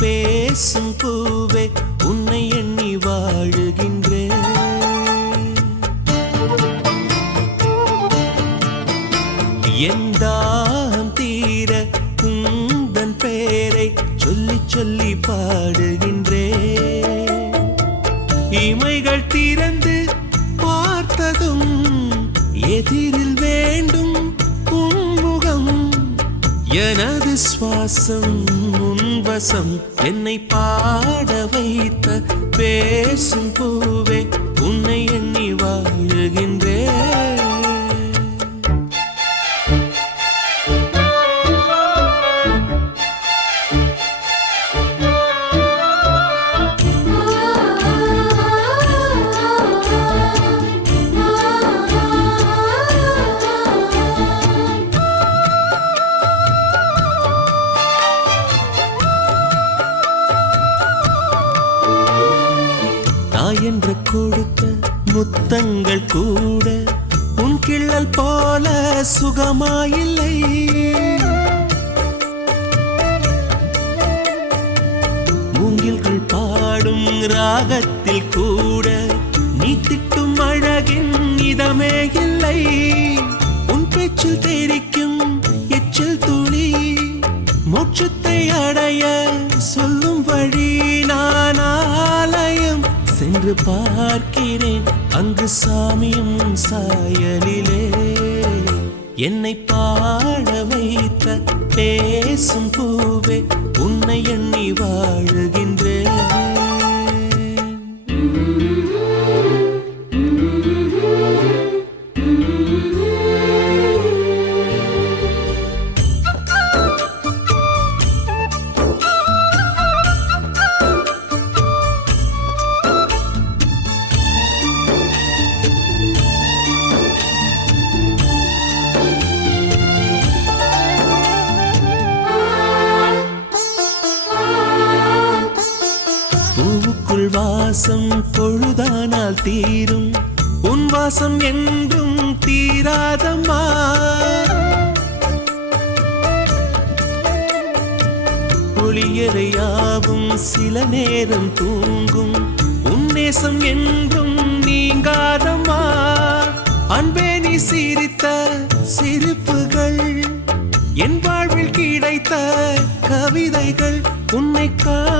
பேசும் பூவே உன்னை எண்ணி வாழுகின்றேன் எந்தாம் தீர குந்தன் பேரை சொல்லி சொல்லி பாடுகின்றே. இமைகள் திறந்து பார்த்ததும் எதிரில் வேண்டும் உன்முகம் எனது சுவாசம் வசம் என்னை பாட வைத்த பேசும் போ என்று கொடுத்த முத்தங்கள் கூட உன் கிள்ளல் போல சுகமாயில்லை. மூங்கில்கள் பாடும் ராகத்தில் கூட நீ திட்டும் அழகின் இதமே இல்லை. உன் பேச்சில் தெரிக்கும் எச்சில் துளி மோட்சத்தை அடைய சொல்லும் வழி நானா? சென்று பார்க்கிறேன். அங்கு சாமியும் சாயலிலே. என்னை பாட வைத்த பேசும் பூவே உன்னை எண்ணி வாழுகின்றேன் வாசம் பொழுதானால் தீரும். உன் வாசம் என்றும் தீராதம்மா. ஒளியறையாவும் சில நேரம் தூங்கும். உன் நேசம் என்றும் நீங்காதம்மா. அன்பே நீ சிரித்த சிரிப்புகள். என் வாழ்வில் கிடைத்த கவிதைகள் உன்னை கா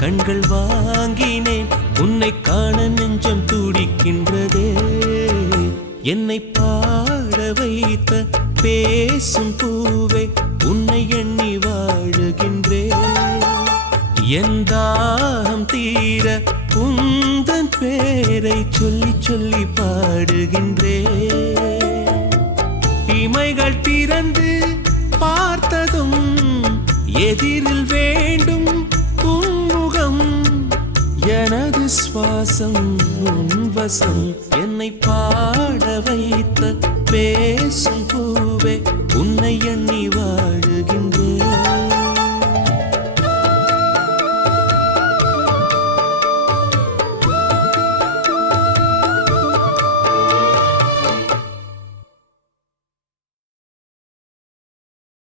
கண்கள் வாங்கினேன் உன்னை காண நெஞ்சம் துடிக்கின்றதே. என்னை பாட வைத்த பேசும் பூவே உன்னை எண்ணி வாழுகின்றேன் என் தாகம் தீர உந்தன் பேரை சொல்லி சொல்லி பாடுகின்றேன் இமைகள் திறந்து பார்த்ததும் எதிரில் விஸ்வாசம் உன்வசம் என்னை பாட வைத்த பேசும் பூவே உன்னை எண்ணி